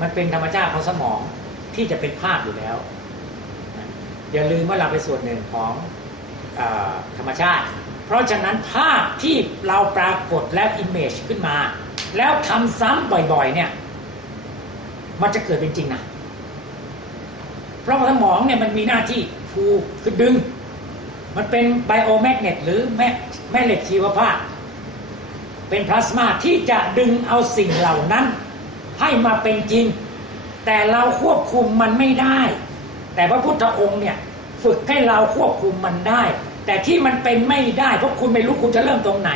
มันเป็นธรรมชาติของสมองที่จะเป็นภาพอยู่แล้ว อย่าลืมว่าเราเป็นส่วนหนึ่งของอธรรมชาติ เพราะฉะนั้นภาพที่เราปรากฏแล้วอิมเมจขึ้นมา แล้วทำซ้ำบ่อยๆ เนี่ย มันจะเกิดเป็นจริงนะเพราะสมองเนี่ยมันมีหน้าที่ผูคือดึง มันเป็นไบโอแมกเนตหรือแม่แม่เหล็กชีวภาพ เป็นพลาสมาที่จะดึงเอาสิ่งเหล่านั้น ให้มาเป็นจริง แต่เราควบคุมมันไม่ได้ แต่พระพุทธองค์เนี่ยฝึกให้เราควบคุมมันได้ แต่ที่มันเป็นไม่ได้เพราะคุณไม่รู้คุณจะเริ่มตรงไหน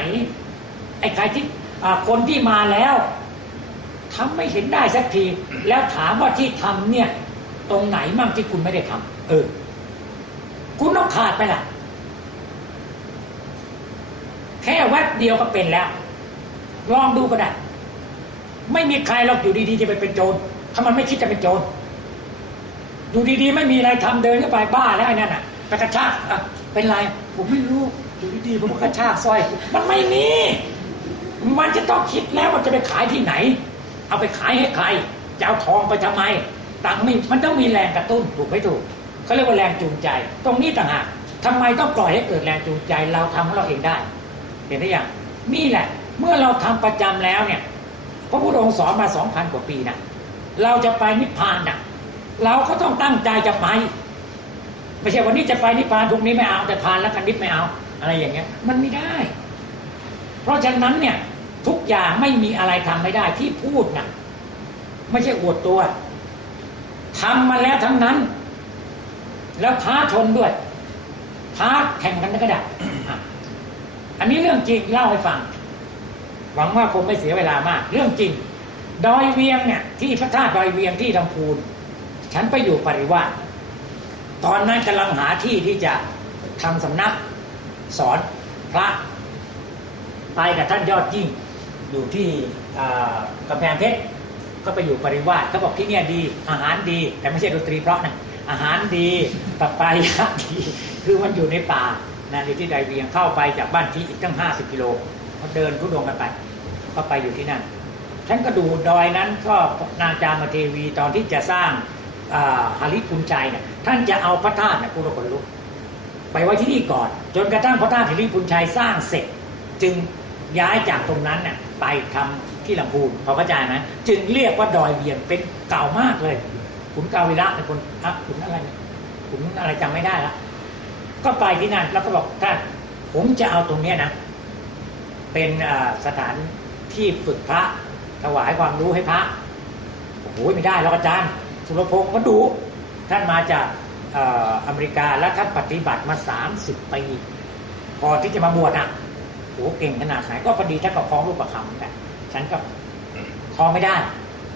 ไอ้ใครที่คนที่มาแล้วทำไม่เห็นได้สักที แล้วถามว่าที่ทำเนี่ย ตรงไหนมั่งที่คุณไม่ได้ทำเออ คุณต้องขาดไปล่ะแค่แวบเดียวก็เป็นแล้ว ลองดูก็ได้ ไม่มีใครหรอกอยู่ดีๆจะไปเป็นโจรถ้ามันไม่คิดจะเป็นโจรอยู่ดีๆ ไม่มีอะไรทำเดินเข้าไปบ้าแล้วไอ้นั่นน่ะไปกระชากอะเป็นไรผมไม่รู้อยู่ดีๆผมก็กระชากสร้อย มันไม่มีมันจะต้องคิดแล้วว่าจะไปขายที่ไหน เอาไปขายให้ใครจะเอาทองไปทำไมตังค์ไม่มันต้องมีแรงกระตุ้นถูกไม่ถูกเขาเรียกว่าแรงจูงใจ ตรงนี้ต่างหากทำไมต้องปล่อยให้เกิดแรงจูงใจเราทำของเราเองได้ เห็นได้ยังนี่แหละ เมื่อเราทำประจำแล้วเนี่ยพ ระพุทธองค์สอนมาสองพันกว่าปีนะเราจะไปนิพพานนะเราก็ต้องตั้งใจจะไป ไม่ใช่วันนี้จะไปนิพพานพรุ่งนี้ไม่เอาแต่พานแล้วกันนิพไม่เอา อะไรอย่างเงี้ย มันไม่ได้ เพราะฉะนั้นเนี่ยทุกอย่างไม่มีอะไรทำไม่ได้ที่พูดน่ะไม่ใช่อวดตัวทำมาแล้วทั้งนั้น แล้วท้าชนด้วยท้าแข่งกันก็ได้อันนี้เรื่องจริงเล่าให้ฟัง หวังว่าคงไม่เสียเวลามาก เรื่องจริง ดอยเวียงเนี่ย ที่พระธาตุดอยเวียงที่ลำพูน ฉันไปอยู่ปริวาสตอนนั้นกำลังหาที่ที่จะทำสำนัก สอนพระไปกับท่านยอดยิ่ง อยู่ที่กำแพงเพชรก็ไปอยู่ปริวาสเขาบอกที่เนี่ยดี อาหารดี แต่ไม่ใช่ดนตรีเพราะนะอาหารดีปับไปายะดี คือมันอยู่ในป่านะอยู่ที่ไดเวียงเข้าไปจากบ้านที่อีกตั้ง 50 กิโล เขาเดินทุดงกันไปก็ไปอยู่ที่นั่นฉันก็ดูดอยนั้นก็นางจามเทวีตอนที่จะสร้างฮาริพุนชัยเนี่ยท่านจะเอาพระธาตุเนี่ยพูดคนลุกไปไว้ที่นี่ก่อน จนกระทั่งพระธาตุฮาริพุนชัยสร้างเสร็จ จึงย้ายจากตรงนั้นเนี่ยไปทำที่ลำพูนพอเข้าใจไหมจึงเรียกว่าดอยเวียงเป็นเก่ามากเลยขุนกาวิระเป็นคนอะขุนอะไรเนี่ยขุนอะไรจำไม่ได้ละก็ไปที่นั่นแล้วก็บอกท่านผมจะเอาตรงเนี้ยนะ เป็นสถานที่ฝึกพระถวายความรู้ให้พระโอ้โหไม่ได้หรอกอาจารย์ สุรพงศ์ก็ดูท่านมาจากออเมริกาแล้วท่านปฏิบัติมา 30 ปีก่อนที่จะมาบวชอะโหเก่งขนาดไหนก็พอดีท่านก็คล้องรูปประคำแต่ฉันก็คล้องไม่ได้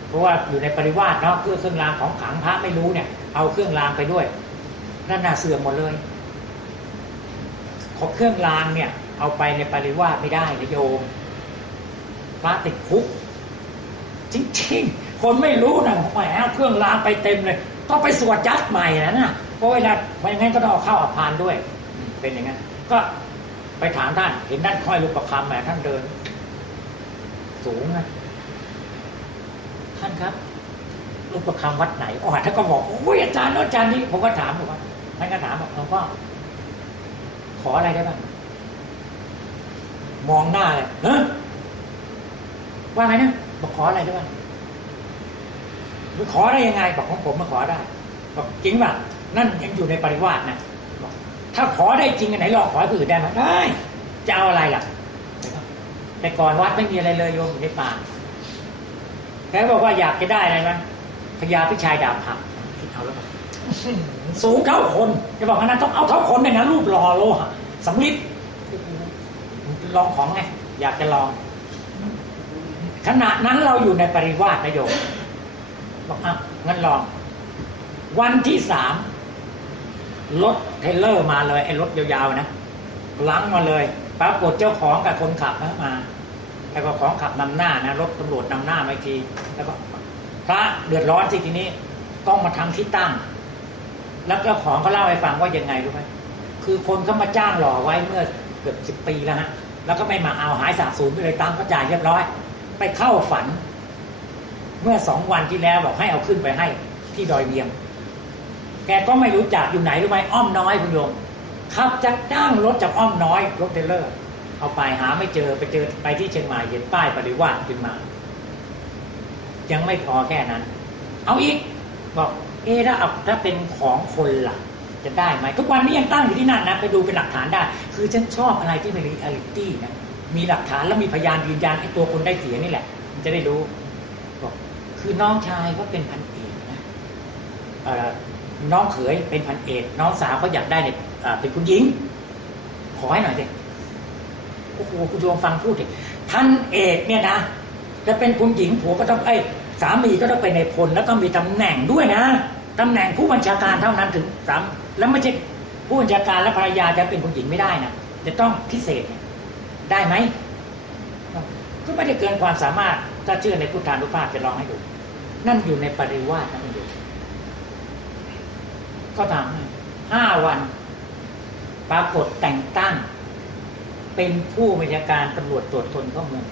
เพราะว่าอยู่ในปริวาสเนาะเครื่องเครื่องรางของขังพระไม่รู้เนี่ย เอาเครื่องรางไปด้วยนั่นน่าเสื่อมหมดเลยของเครื่องรางเนี่ย เอาไปในปริวาสไม่ได้นะโยมพระติดคุก จริงๆ คนไม่รู้นะแหมเอาเครื่องรางไปเต็มเลย ต้องไปสวดยัดใหม่นะนะเพราะเวลาไม่งั้นก็ต้องเอาเข้าอภานด้วย เป็นอย่างนั้นก็ไปถามท่าน เห็นท่านค่อยลูกประคำแหมท่านเดิน สูงนะท่านครับลูกประคำวัดไหนอ๋อท่านก็บอกโอ้ยอาจารย์โน้นอาจารย์นี่ผมก็ถามบอกว่าท่านก็ถามบอกหลวงพ่อขออะไรได้บ้าง มองหน้าเลยเฮ้ว่าไงนะบอกขออะไรได้บ้างขอได้ยังไง บอกของผมมาขอได้ บอกจริงป่ะนั่นยังอยู่ในปริวาสนะบอกถ้าขอได้จริงอันไหนลองขอผู้อื่นได้ไหมได้จะเอาอะไรล่ะ แต่ก่อนวัดไม่มีอะไรเลยโยมอยู่ในป่าแกบอกว่าอยากจะได้อะไรมั้ยพญาพิชัยดาบหักคิดเอาแล้วสูงเท่าคนจะบอกว่านั้นต้องเอาเท่าคนเลยนะรูปหล่อโลหะสำลิด ลองของไงอยากจะลอง ขณะนั้นเราอยู่ในปริวาสนะโยมบอกอะงั้นลอง วันที่สามรถเทเลอร์มาเลยไอ้รถยาวๆนะลังมาเลยปรากฏเจ้าของกับคนขับมาแล้วก็ของขับนำหน้านะรถตำรวจนำหน้ามาที แล้วก็พระเดือดร้อนสิทีนี้ต้องมาทำที่ตั้ง แล้วเจ้าของเขาเล่าให้ฟังว่ายังไงรู้ไหมคือคนเขามาจ้างหล่อไว้เมื่อ เกือบสิบปีแล้วฮะแล้วก็ไม่มาเอาหายสาบสูญไปเลยตามเขาจ่ายเรียบร้อย ไปเข้าฝัน เมื่อสองวันที่แล้วบอกให้เอาขึ้นไปให้ที่ดอยเวียง แกก็ไม่รู้จักอยู่ไหนรู้ไหมอ้อมน้อยคุณโยมขับจากจ้างรถจากอ้อมน้อยรถเทรลเลอร์เอาไปหาไม่เจอไปเจอไปที่เชียงใหม่เห็นป้ายปริวาสขึ้นมา ยังไม่พอแค่นั้น เอาอีกบอกเอ๊ะถ้าเอาถ้าเป็นของคนล่ะ จะได้ไหมทุกวันนี้ยังตั้งอยู่ที่นั่นนะไปดูเป็นหลักฐานได้ คือฉันชอบอะไรที่เป็นรีอลิตี้นะมีหลักฐานแล้วมีพยานยืนยันไอ้ตัวคนได้เสียนี่แหละมันจะได้รู้บอกคือน้องชายก็เป็นพันเอกนะอ่อน้องเขยเป็นพันเอกน้องสาวเขาอยากได้เนี่ยเป็นคุณหญิง ขอให้หน่อยสิโอ้โหคุณโยมฟังพูดดิพันเอกเนี่ยนะจะเป็นคุณหญิงผัวก็ต้องไอ้สามีก็ต้องเป็นในพลแล้วต้องมีตำแหน่งด้วยนะตำแหน่งผู้บัญชาการเท่านั้นถึงสาม แล้วไม่ใช่ผู้บัญชาการและภรรยาจะเป็นคุณหญิงไม่ได้นะจะต้องพิเศษเนี่ยได้ไหมก็ไม่ได้เกินความสามารถถ้าเชื่อในพุทธานุภาพจะลองให้ดู นั่นอยู่ในปริวาสนะคุณโยมก็ทำให้าวัน ปรากฏแต่งตั้ง เป็นผู้บัญชาการตำรวจตรวจคนเข้าเมือง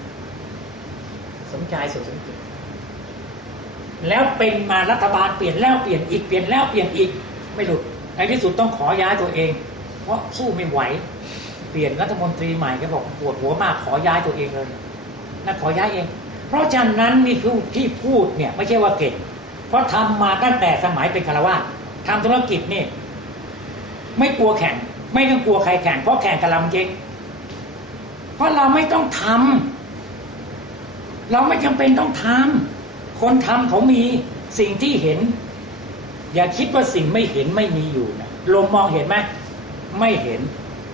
สมชายสุสมจิตแล้วเป็นมารัฐบาลเปลี่ยนแล้วเปลี่ยนอีกเปลี่ยนแล้วเปลี่ยนอีกไม่หลุด ในที่สุดต้องขอย้ายตัวเอง เพราะสู้ไม่ไหว เปลี่ยนรัฐมนตรีใหม่ก็บอกปวดหัวมากขอย้ายตัวเองเลยนั่นขอย้ายเอง เพราะฉะนั้นนี่คือที่พูดเนี่ยไม่ใช่ว่าเก่ง เพราะทำมาตั้งแต่สมัยเป็นคารวาสทำธุรกิจนี่ ไม่กลัวแข่ง ไม่ต้องกลัวใครแข่งเพราะแข่งกับลำเจ๊งเพราะเราไม่ต้องทำเราไม่จำเป็นต้องทำคนทำเขามีสิ่งที่เห็น อย่าคิดว่าสิ่งไม่เห็นไม่มีอยู่นะลมมองเห็นไหมไม่เห็น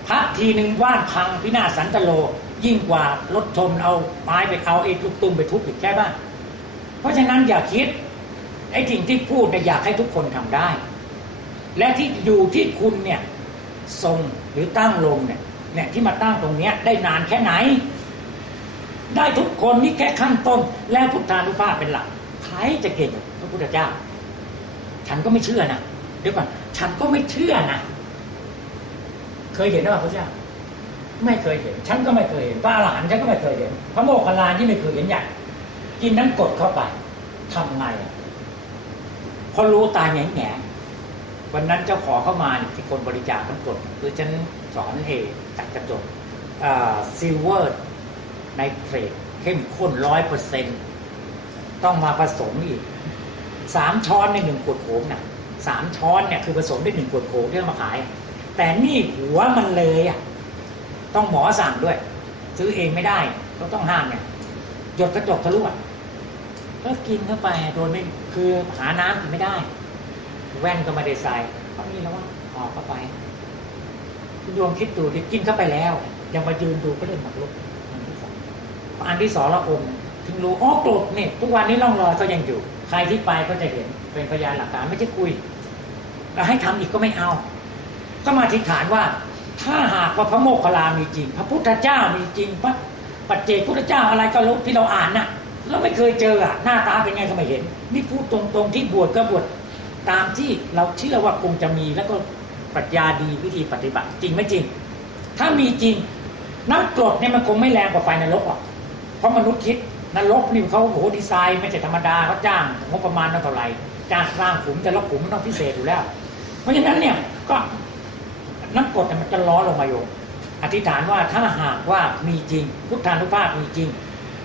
พักทีหนึ่งว่านพังพินาศสันตโล ยิ่งกว่ารถชนเอาไม้ไปเอาไอ้ลูกตุ้มไปทุบอีกแค่บ้านเพราะฉะนั้นอย่าคิดไอ้สิ่งที่พูดเนี่ยอยากให้ทุกคนทำได้ และที่อยู่ที่คุณเนี่ยทรงหรือตั้งลงเนี่ยเนี่ยที่มาตั้งตรงเนี้ยได้นานแค่ไหน ได้ทุกคนนี่แค่ขั้นต้น แล้วพุทธานุภาพเป็นหลักใครจะเก่งพระพุทธเจ้า ฉันก็ไม่เชื่อนะเดี๋ยวก่อนฉันก็ไม่เชื่อนะเคยเห็นหรือเปล่าพระเจ้า ไม่เคยเห็น ฉันก็ไม่เคยเห็นพระอรหันต์ฉันก็ไม่เคยเห็น พระโมคคัลลานี่ไม่เคยเห็นใหญ่กินน้ำกดเข้าไปทำไงอะพอรู้ตายแง่แง่ๆวันนั้นเจ้าของเข้ามาเนี่ยที่คนบริจาคน้ำกดคือฉันสอนเอจากกระจกซิลเวอร์ในเทรดเข้มข้นร้อยเปอร์เซ็นต้องมาผสมอีก สามช้อนในหนึ่งขวดโขงนะสามช้อนเนี่ยคือผสมได้หนึ่งขวดโขงที่เอามาขาย แต่นี่หัวมันเลยอะต้องหมอสั่งด้วย ซื้อเองไม่ได้ก็ต้องห้ามเนี่ยหยดกระจกทะลุก็กินเข้าไปโดนไม่คือหาน้ำกินไม่ได้ แว่นก็ไม่ได้ใส่ก็นี่แล้วว่าออกเข้าไปคุณโยมคิดดูดิกินเข้าไปแล้วยังมายืนดูก็เริ่มหมักลุกอันที่สองอันที่สองละอม ถึงรู้อ๋อกรดเนี่ยทุกวันนี้ร่องรอยก็ยังอยู่ ใครที่ไปก็จะเห็นเป็นพยานหลักฐานไม่ใช่คุยให้ทำอีกก็ไม่เอา ก็มาทิฏฐานว่า ถ้าหากว่าพระโมคคัลลามีจริง พระพุทธเจ้ามีจริงพระปัจเจกพุทธเจ้าอะไรก็รู้ที่เราอ่านน่ะเราไม่เคยเจออะหน้าตาเป็นไงก็ไม่เห็น นี่พูดตรงๆที่บวชก็บวชตามที่เราเชื่อว่าคงจะมีแล้วก็ปรัชญาดีวิธีปฏิบัติจริงไม่จริง ถ้ามีจริงน้ำกรดเนี่ยมันคงไม่แรงกว่าไฟนรกหรอกเพราะมนุษย์คิด นรกนี่เขาโอ้โหดีไซน์ไม่ใช่ธรรมดาเขาจ้างงบประมาณเท่าไหร่จ้างสร้างขุมแต่ละขุมมันต้องพิเศษอยู่แล้ว เพราะฉะนั้นเนี่ยก็น้ำกรดมันจะร้อนลงมาโยมอธิษฐานว่าถ้าหากว่ามีจริง พุทธานุภาพมีจริง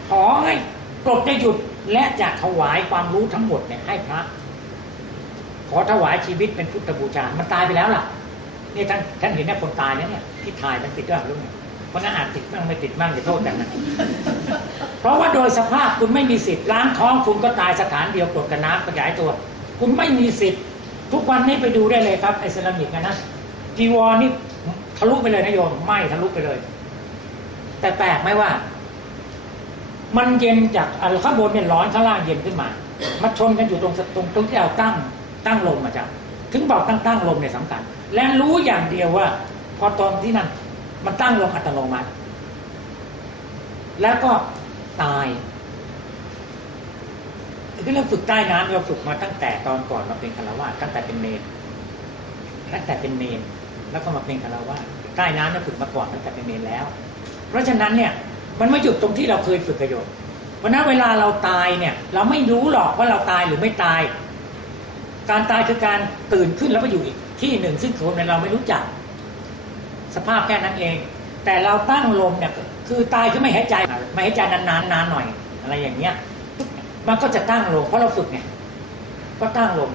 ขอให้กรดจะหยุดและจะถวายความรู้ทั้งหมดเนี่ยให้พระ ขอถวายชีวิตเป็นพุทธบูชา มันตายไปแล้วล่ะ นี่ท่านท่านเห็นเนี่ยคนตายแล้วเนี่ยที่ถ่ายมันติดด้วยหรือไง เพราะนั้นอาจติดบ้างไม่ติดบ้างอย่าโทษกันนะเพราะว่าโดยสภาพคุณไม่มีสิทธิ์ล้างท้องคุณก็ตายสถานเดียวกดกับน้ำขยายตัว คุณไม่มีสิทธิ์ ทุกวันนี้ไปดูได้เลยครับไอเซรามิกนะนะจีวรนี่ทะลุไปเลยนะโยมไหม่ทะลุไปเลย แต่แปลกไหมว่า มันเย็นจากอะข้างบนเนี่ยร้อนข้างล่างเย็นขึ้นมามาชนกันอยู่ตรงตรงตรงที่เราตั้งตั้งลมมาจ้ะถึงบอกตั้งตั้งลมเนี่ยสำคัญและรู้อย่างเดียวว่า พอตอนที่นั่น มันตั้งลมอัตโนมัติ แล้วก็ตายคือเราฝึกใต้น้ำเราฝึกมาตั้งแต่ตอนก่อนมาเป็นคารวะตั้งแต่เป็นเนรตั้งแต่เป็นเนรแล้วก็มาเป็นคารวะใต้น้ำเราฝึกมาก่อนตั้งแต่เป็นเนรแล้ว เพราะฉะนั้นเนี่ย มันไม่หยุดตรงที่เราเคยฝึกประโยชน์เพราะนั้นเวลาเราตายเนี่ย เราไม่รู้หรอกว่าเราตายหรือไม่ตาย การตายคือการตื่นขึ้นแล้วไปอยู่อีกที่หนึ่งซึ่งคนเราไม่รู้จัก สภาพแค่นั้นเอง แต่เราตั้งลมเนี่ยคือตายคือไม่หายใจไม่หายใจนานๆนานหน่อย อะไรอย่างเงี้ย มันก็จะตั้งลมเพราะเราฝึกไงก็ตั้งลม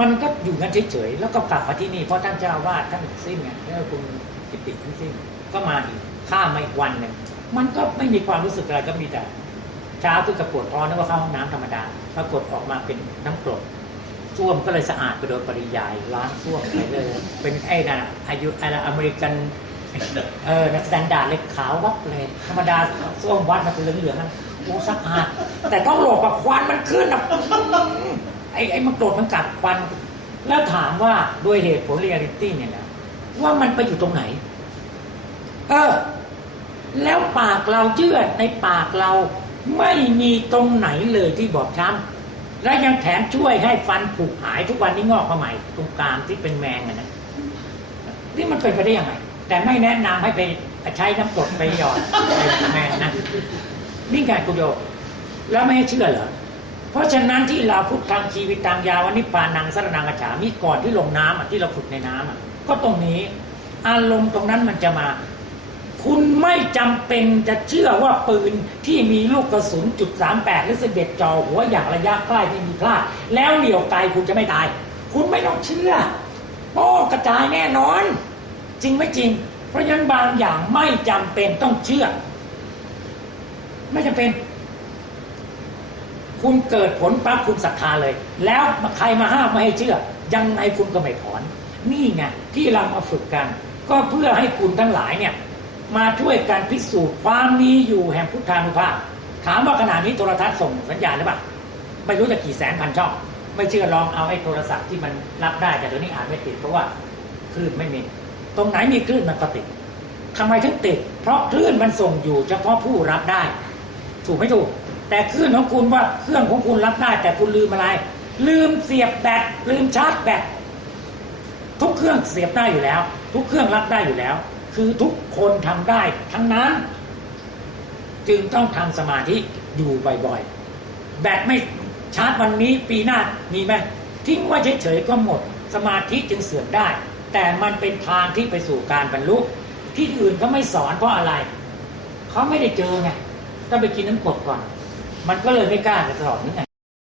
มันก็อยู่กันเฉยๆแล้วก็กลับมาที่นี่เพราะท่านเจ้าวาดท่านสิ้นไงแล้วคุณกิติท่านสิ้นก็มาอีกข้ามมาอีกวันหนึ่งมันก็ไม่มีความรู้สึกอะไรก็มีแต่เช้าขึ้นกระปวดท้องนึกว่าเข้าห้องน้ำธรรมดาปรากฏออกมาเป็นน้ำกรด ส้วมก็เลยสะอาดไปโดยปริยายล้างส้วมไปเลยเป็นไอ้น่ะอายุอะไรอเมริกันเออสแตนดาร์ดเลยขาววับเลย ธรรมดาส้วมวัดมันเป็นเหลืองๆนะโอ้สะอาดแต่ต้องหลบกับควันมันขึ้นอะไอ้ไอ้มันโกรธมันกัดควัน แล้วถามว่าด้วยเหตุผลเรียลิตี้เนี่ยนะว่ามันไปอยู่ตรงไหน เออ แล้วปากเราเยื่อในปากเราไม่มีตรงไหนเลยที่บอบช้ำ และยังแถมช่วยให้ฟันผุหายทุกวันนี้งอกมาใหม่ตรงกลางที่เป็นแมงอะนะนี่มันเป็นไปได้ยังไงแต่ไม่แนะนำให้ไปใช้น้ำกรดไปหยอดในแมงนะนี่การกุโยมแล้วไม่ให้เชื่อเหรอเพราะฉะนั้นที่เราพุทธังชีวิตตังยาวันนิพพานังสรนังกัจฉามีก่อนที่ลงน้ำอะที่เราฝึกในน้ำอะก็ตรงนี้ อารมณ์ตรงนั้นมันจะมา คุณไม่จำเป็นจะเชื่อว่าปืนที่มีลูกกระสุนจุดสามแปดหรือสิบเอ็ดจอหัวอย่างระยะใกล้ไม่มีพลาด แล้วเหลี่ยวไกลคุณจะไม่ตาย คุณไม่ต้องเชื่อโป้กระจายแน่นอน จริงไม่จริง เพราะฉะนั้นบางอย่างไม่จำเป็นต้องเชื่อ ไม่จำเป็น คุณเกิดผลปั๊บคุณศรัทธาเลย แล้วใครมาห้ามไม่ให้เชื่อ ยังไงคุณก็ไม่ถอน นี่ไงที่เรามาฝึกกัน ก็เพื่อให้คุณทั้งหลายเนี่ย มาช่วยกันพิสูจน์ความมีอยู่แห่งพุทธานุภาพ ถามว่าขณะนี้โทรทัศน์ส่งสัญญาณหรือเปล่าไม่รู้จะกี่แสนพันช่อง ไม่เชื่อลองเอาไอ้โทรศัพท์ที่มันรับได้แต่เดี๋ยวนี้อ่านไม่ติดเพราะว่าคลื่นไม่มี ตรงไหนมีคลื่นมันก็ติดทำไมถึงติด เพราะคลื่นมันส่งอยู่ เฉพาะผู้รับได้ ถูกไม่ถูก แต่คลื่นของคุณว่าเครื่องของคุณรับได้ แต่คุณลืมอะไร ลืมเสียบแบตลืมชาร์จแบตทุกเครื่องเสียบได้อยู่แล้ว ทุกเครื่องรับได้อยู่แล้ว คือทุกคนทำได้ทั้งนั้น จึงต้องทำสมาธิอยู่บ่อยๆแบตไม่ชาร์จวันนี้ปีหน้ามีไหมทิ้งไว้เฉยๆก็หมด สมาธิจึงเสื่อมได้ แต่มันเป็นทางที่ไปสู่การบรรลุที่อื่นก็ไม่สอนเพราะอะไรเขาไม่ได้เจอไงต้องไปกินน้ำกรดก่อน มันก็เลยไม่กล้าจะสอนนี่ไง